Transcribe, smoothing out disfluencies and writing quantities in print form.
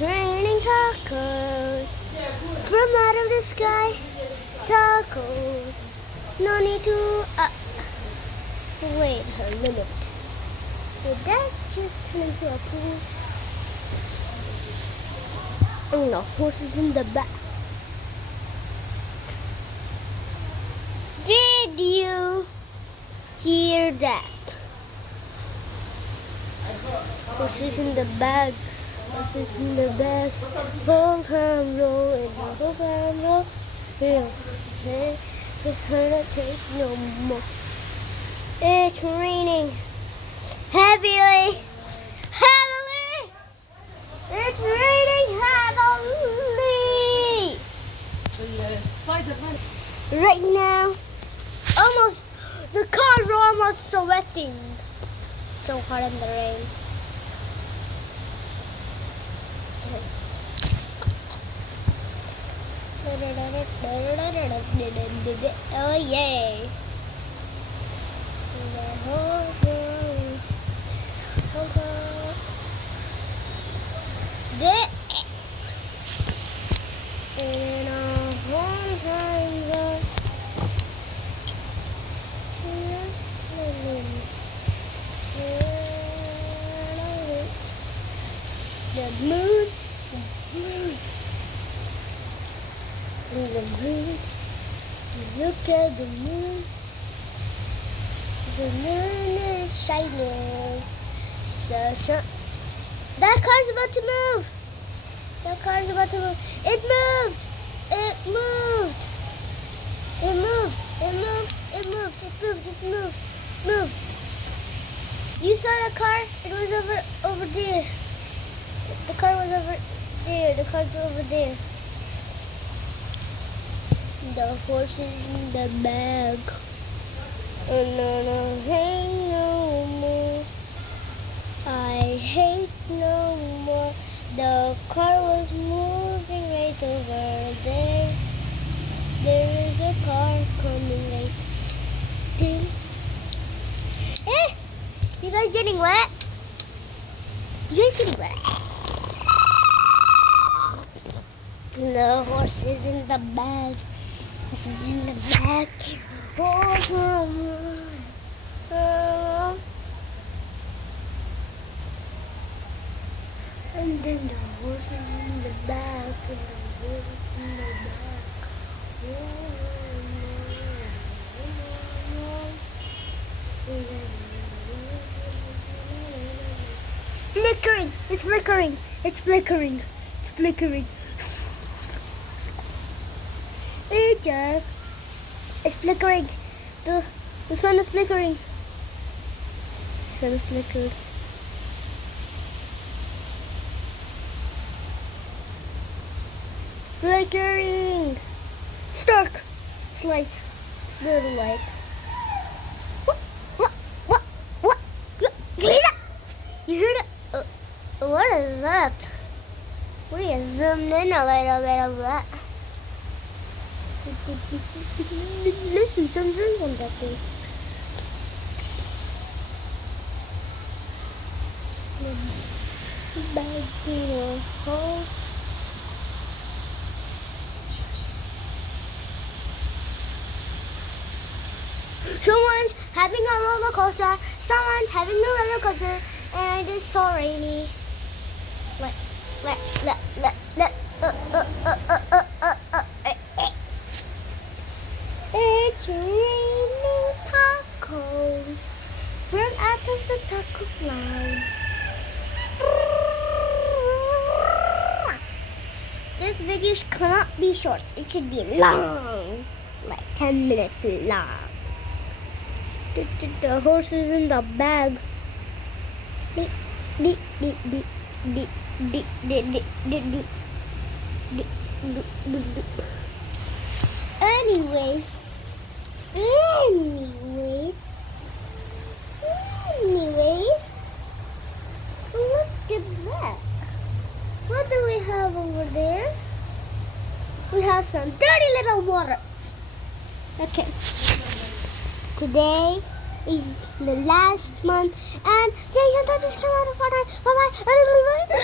It's raining tacos from out of the sky. Tacos. No need to. Wait a minute. Did that just turn into a pool? And the horses in the back. Did you hear that? Horses in the back. Horses in the back. Whole time roll and the whole time roll. Hey, we cannot take no more. It's raining heavily. Heavily. It's raining heavily. Right now, almost the cars are almost sweating. So hard in the rain. Oh yay! The whole world. In a one time the moon. The moon, look at the moon. The moon is shining. That car's about to move. That car's about to move. It moved. It moved. It moved. It moved. It moved. It moved. It moved. Moved. You saw the car? It was over there. The car was over there. The car's over there. The horses in the bag. And I hate no more. I hate no more. The car was moving right over there. There is a car coming right there. Eh? You guys getting wet? You guys getting wet? The horses in the bag. This is in the back. And then the horses in the back. And the horses in the back. Flickering. It's flickering. It's flickering. It's flickering. It's flickering. The sun is flickering. The sun is flickered. Flickering. It's dark. It's light. It's very light. What? You hear that? You heard it? What is that? We zoomed in a little bit of that. Let's see some drink on that thing. Bag in a hole. Someone's having a roller coaster. Someone's having a roller coaster, and it's so rainy. It's raining tacos from out of the taco clouds. This video cannot be short. It should be long, like 10 minutes long. The horses in the bag. Anyways, look at that. What do we have over there? We have some dirty little water. Okay. Today is the last month, and Jason just came out of Fortnite. Bye bye.